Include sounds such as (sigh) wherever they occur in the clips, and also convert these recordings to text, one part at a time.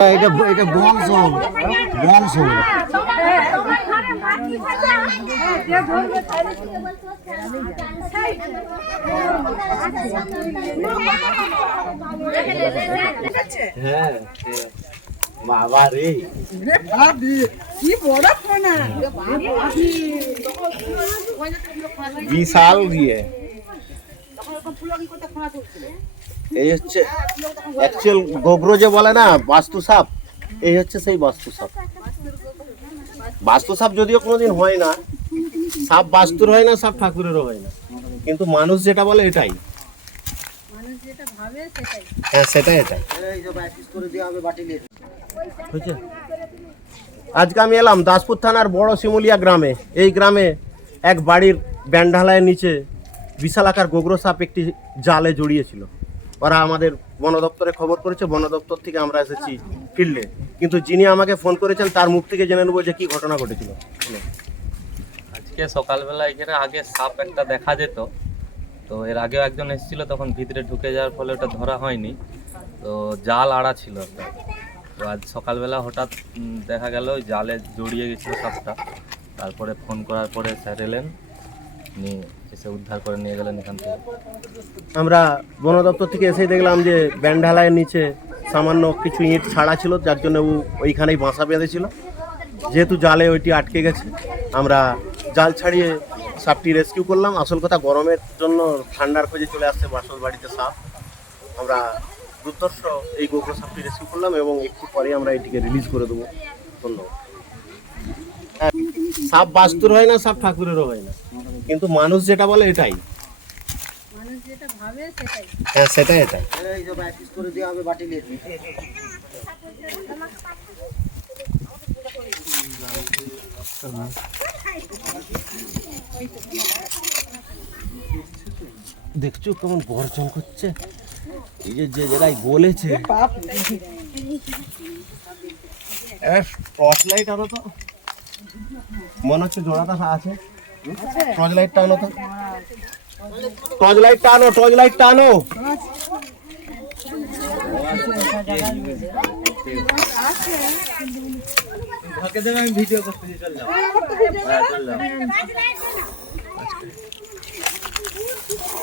এটা এটা বংশ বংশ হ্যাঁ ফোনা বিশাল দিয়ে। এই হচ্ছে অ্যাকচুয়াল গোবর যে বলে না বাস্তু সাপ এই হচ্ছে সেই বাস্তু সাপ বাস্তু সাপ যদিও কোনোদিন হয় না, সাপ বাস্তুর হয় না, সাপ ঠাকুরেরও হয় না। কিন্তু মানুষ যেটা বলে এটাই। হ্যাঁ সেটাই, এটাই? আজকে আমি এলাম দাসপুর থানার বড় শিমুলিয়া গ্রামে। এই গ্রামে এক বাড়ির ব্যান্ডালায়ের নিচে বিশাল আকার গোগ্র সাপ একটি জালে জড়িয়েছিল। ওরা আমাদের বন দপ্তরে খবর করেছে, বন দপ্তর থেকে আমরা এসেছি ফিল্ডে। কিন্তু যিনি আমাকে ফোন করেছেন, তার মুখ থেকে জেনে নেব যে কি ঘটনা ঘটেছিল। আজকে সকালবেলা এখানে আগে সাপ একটা দেখা যেত। তো এর আগেও একজন এসেছিল, তখন ভিতরে ঢুকে যাওয়ার ফলে ওটা ধরা হয়নি। তো জাল আড়া ছিল একটা। তো আজ সকালবেলা হঠাৎ দেখা গেল ওই জালে জড়িয়ে গেছিল সাপটা। তারপরে ফোন করার পরে স্যার এলেন। এসে উদ্ধার করে নিয়ে গেলেন এখান থেকে? আমরা বন দপ্তর থেকে এসে দেখলাম যে ব্যান্ডালায়ের নিচে সামান্য কিছু ইট ছাড়া ছিল যার জন্য ও ওইখানেই বাসা বেঁধেছিল। যেহেতু জালে ওইটি আটকে গেছে আমরা জাল ছাড়িয়ে সাপটি রেস্কিউ করলাম। আসল কথা গরমের জন্য ঠান্ডার খোঁজে চলে আসছে বাসল বাড়িতে সাপ। আমরা দুর্দর্শ এই গোগ্র সাপটি রেস্কিউ করলাম এবং একটু পরে আমরা এটিকে রিলিজ করে দেবো। ধন্যবাদ। হ্যাঁ, সাপ বাস্তুর হয় না সাপ ঠাকুরেরও হয় না। কিন্তু মানুষ যেটা বলে এটাই। হ্যাঁ সেটাই এটাই দেখছ কেমন গর্জন করছে? এই যে যে জায়গায় বলেছে। টর্চ লাইট আনো তো। মনে হচ্ছে জোড়াটা আছে। টর্চ লাইটটা টানো তো। টর্চ লাইটটা আনো টর্চ লাইট টানো।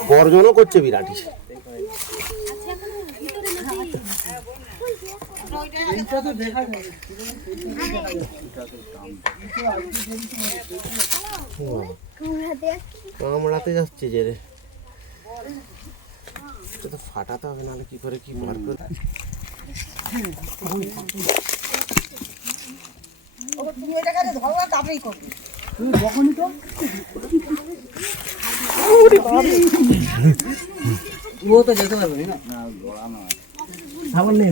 গর্জনও করছে বিরাটি। কামড়াতে যাচ্ছে যে রে। এটা তো ফাটাতে হবে নাহলে কি করে কি বার করে? তুমি এটা কাছে ধরো না। তারপরেই করবে সাবান নেই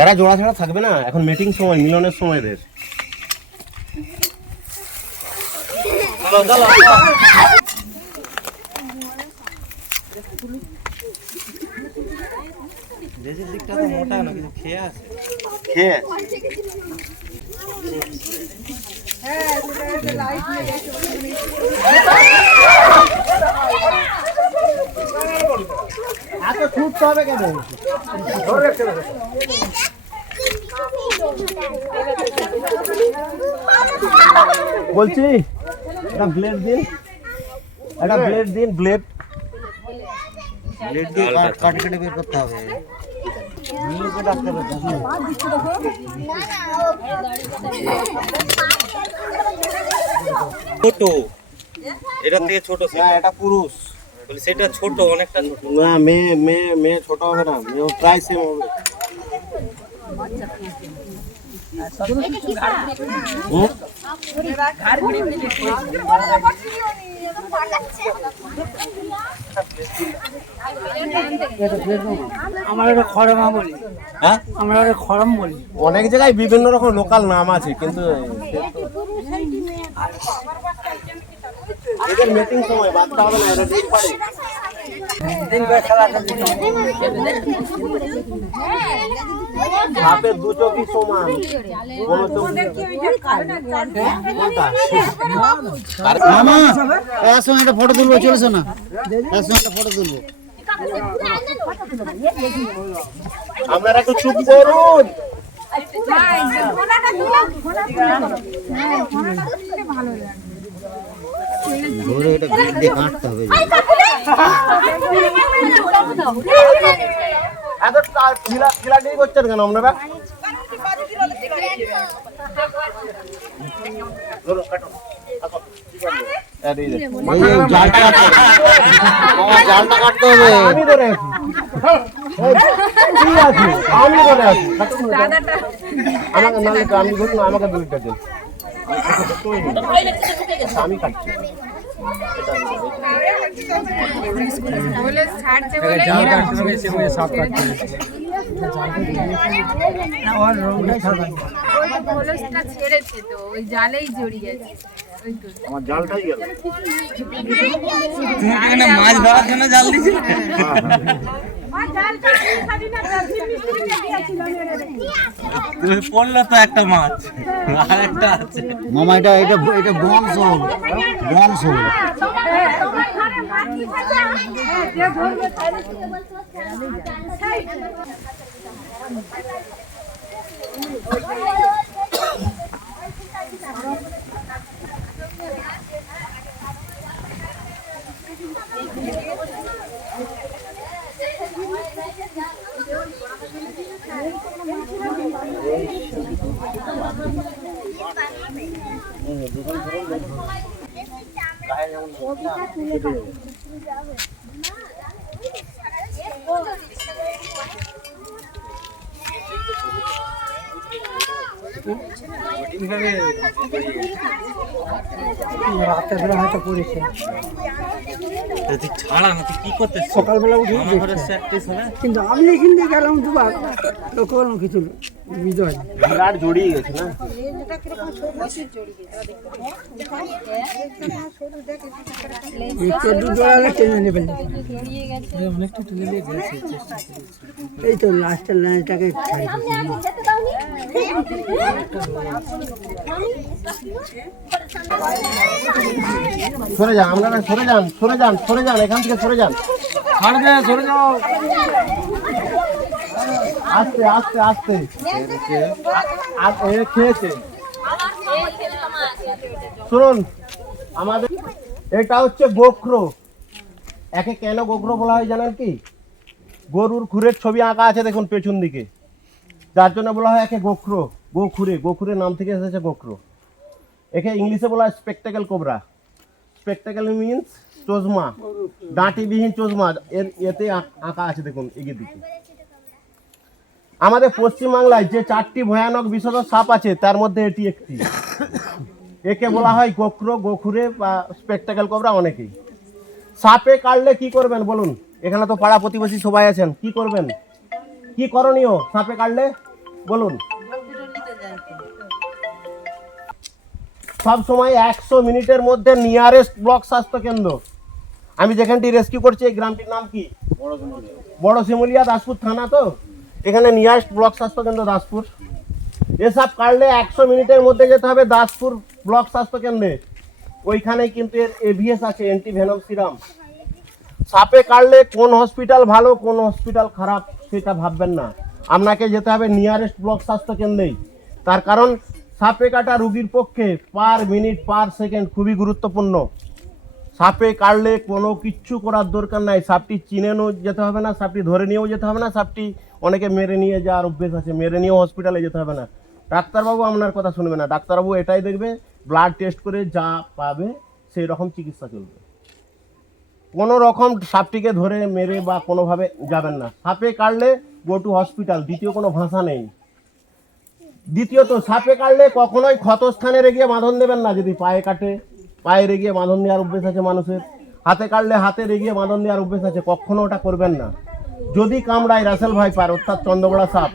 এরা জোড়া ছাড়া থাকবে না, এখন মিটিং সময়, মিলনের সময় এদের খেয়ে আছে। এত ছুটতে হবে কেন বলছি একটা ব্লেড দিন। একটা ব্লেড দিন ব্লেড ব্লেড দিয়ে কাট বের করতে হবে। ছোট। এটা থেকে ছোট না এটা পুরুষ। বলি সেটা ছোট অনেকটা ছোট। না মেয়ে মেয়ে মেয়ে ছোট হবে না মেয়ে প্রায় সেম হবে। আমরা একটা খড়মা বলি। হ্যাঁ? আমরা খড়ম বলি। অনেক জায়গায় বিভিন্ন রকম লোকাল নাম আছে কিন্তু এদের মিটিং সময় বাচ্চা হবে না এরা ঠিক পারে। দিন করে খেলাটা সাপের দু চোখই সমান? মামা এর সঙ্গে একটা ফটো তুলবো চলেছো না? এর সঙ্গে একটা ফটো তুলবো। আপনারা একটু চুপ করুন। ধরে এটা গেট দিয়ে কাটতে হবে। এত করছেন কেন আপনারা? ধরো, কাটো। জালটা কাটতে হবে। আমি ধরে আছি। ঠিক আছে আমি ধরে আছি। আমাকে আমি ধরুন আমাকে দুইটা দিন আমি কাটছি ছেড়েছে তো ওই জালেই জড়িয়েছে আমার জালটাই গেল। মাছ ধরার জন্য জাল দিয়েছিল? পড়ল তো একটা মাছ আর একটা আছে। মামা এটা এটা এটা বংশ বংশ (laughs) রাতের বেলা হয়তো পড়েছে ছাড়া না তুই কি করতে সকালবেলা উঠে কিন্তু আমি এখান থেকে গেলাম দুবার লোক কিছু বিজয়। বিরাট জড়িয়ে গেছে না? এই তো লাস্টের লাইনটাকে সরে যান আপনারা সরে যান সরে যান সরে যান এখান থেকে সরে যান। সরে যাও। আস্তে আস্তে আস্তে। আ- এ খেয়েছে। শুনুন, আমাদের এটা হচ্ছে গোখরো। একে কেন গোখরো বলা হয় জানেন কি? গরুর খুরের ছবি আঁকা আছে দেখুন পেছন দিকে। যার জন্য বলা হয় একে গোখরো, গোখুরে। গোখুরের নাম থেকে এসেছে গোখরো। একে ইংলিশে বলা হয় স্পেকটাকেল কোবরা স্পেকটাকেল মিনস চোজমা ডাঁটিবিহীন চোজমা এর, এতে আঁকা আছে দেখুন এগিয়ে দিকে। আমাদের পশ্চিমবাংলায় যে চারটি ভয়ানক বিষদ সাপ আছে, তার মধ্যে এটি একটি। একে বলা হয় গোখরো গোখুরে বা স্পেকটাকেল কোবরা অনেকেই। সাপে কাটলে কি করবেন বলুন? এখানে তো পাড়া প্রতিবেশী সবাই আছেন, কি করবেন? কি করণীয় সাপে কাটলে? বলুন। সব সময় একশো মিনিটের মধ্যে নিয়ারেস্ট ব্লক স্বাস্থ্য কেন্দ্র আমি যেখানটি রেস্কিউ করছি, এই গ্রামটির নাম কি? বড় শিমুলিয়া দাসপুর থানা তো? এখানে নিয়ারেস্ট ব্লক স্বাস্থ্য কেন্দ্র দাসপুর। এসব কাটলে একশো মিনিটের মধ্যে যেতে হবে দাসপুর ব্লক স্বাস্থ্য কেন্দ্রে ওইখানে কিন্তু এর এভিএস আছে অ্যান্টি ভেনম সিরাম সাপে কাটলে কোন হসপিটাল ভালো, কোন হসপিটাল খারাপ, সেটা ভাববেন না। আপনাকে যেতে হবে নিয়ারেস্ট ব্লক স্বাস্থ্য কেন্দ্রেই তার কারণ, সাপে কাটা রুগীর পক্ষে পার মিনিট পার সেকেন্ড খুবই গুরুত্বপূর্ণ। সাপে কাটলে কোনো কিচ্ছু করার দরকার নাই। সাপটি চিনে যেতে হবে না, সাপটি ধরে নিয়েও যেতে হবে না, সাপটি অনেকে মেরে নিয়ে যাওয়ার অভ্যেস আছে, মেরে নিয়েও হসপিটালে যেতে হবে না। ডাক্তারবাবু আপনার কথা শুনবে না। ডাক্তারবাবু এটাই দেখবে ব্লাড টেস্ট করে যা পাবে সেই রকম চিকিৎসা চলবে। কোনো রকম সাপটিকে ধরে মেরে বা কোনোভাবে যাবেন না। সাপে কাটলে গো টু হসপিটাল দ্বিতীয় কোনো ভাষা নেই। দ্বিতীয়ত, সাপে কাটলে কখনোই ক্ষতস্থানে রেগিয়ে বাঁধন দেবেন না, যদি পায়ে কাটে। পায়ে রেগিয়ে বাঁধন দেওয়ার অভ্যেস আছে মানুষের। হাতে কাটলে হাতে রেগিয়ে বাঁধন দেওয়ার অভ্যেস আছে, কখনো ওটা করবেন না। যদি কামড়ায় রাসেল ভাইপার অর্থাৎ চন্দ্রবড়া সাপ,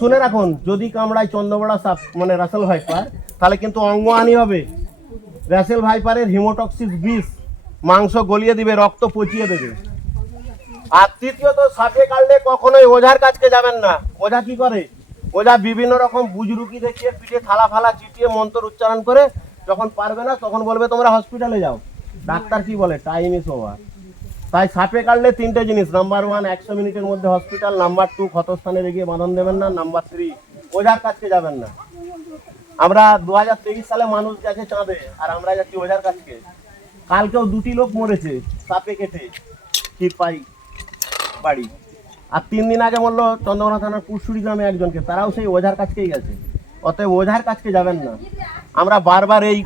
শুনে রাখুন, যদি কামড়ায় চন্দ্রবড়া সাপ মানে রাসেল ভাইপার তাহলে কিন্তু অঙ্গহানি হবে। রাসেল ভাইপারের হিমোটক্সিস বিষ, মাংস গলিয়ে দিবে, রক্ত পচিয়ে দেবে। আর তৃতীয়ত, সাপে কাটলে কখনোই ওঝার কাছকে যাবেন না। ওঝা কি করে? ওঝা বিভিন্ন রকম বুজরুকি দেখিয়ে পিঠে থালা ফালা চিটিয়ে মন্ত্র উচ্চারণ করে, যখন পারবে না, তখন বলবে, তোমরা হসপিটালে যাও। ডাক্তার কি বলে? টাইম ইস ওভার তাই সাপে কাটলে তিনটে জিনিস। নাম্বার ওয়ান একশো মিনিটের মধ্যে হসপিটাল নাম্বার টু ক্ষতস্থানে রেখে বাঁধন দেবেন না নাম্বার থ্রি ওঝার কাছকে যাবেন না। আমরা দু হাজার তেইশ সালে মানুষ গেছে চাঁদে, আর আমরা যাচ্ছি ওঝার কাছকে কালকেও দুটি লোক মরেছে, সাপে কেটে ক্ষীরপাই বাড়ি। আর তিন দিন আগে বলল চন্দ্রকোনা থানার পুরসুরি গ্রামে একজনকে, তারাও সেই ওঝার কাছকেই গেছে। অতএব ওঝার কাছকে যাবেন না। আমরা বারবার এই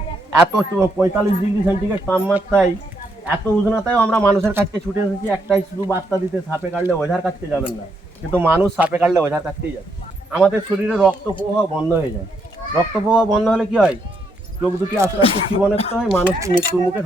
এত পঁয়তাল্লিশ ডিগ্রি সেন্টিগ্রেড তাপমাত্রায় এত উজনাতেও আমরা মানুষের কাছকে ছুটে এসেছি, একটাই শুধু বার্তা দিতে, সাপে কাটলে ওঝার কাছকে যাবেন না। কিন্তু মানুষ সাপে কাটলে ওঝার কাছকেই যাবে। আমাদের শরীরে রক্ত প্রবাহ বন্ধ হয়ে যায়। রক্ত প্রবাহ বন্ধ হলে কি হয়? চোখ দুটি আস্তে আস্তে জীবনের হয় মানুষ মৃত্যুর মুখে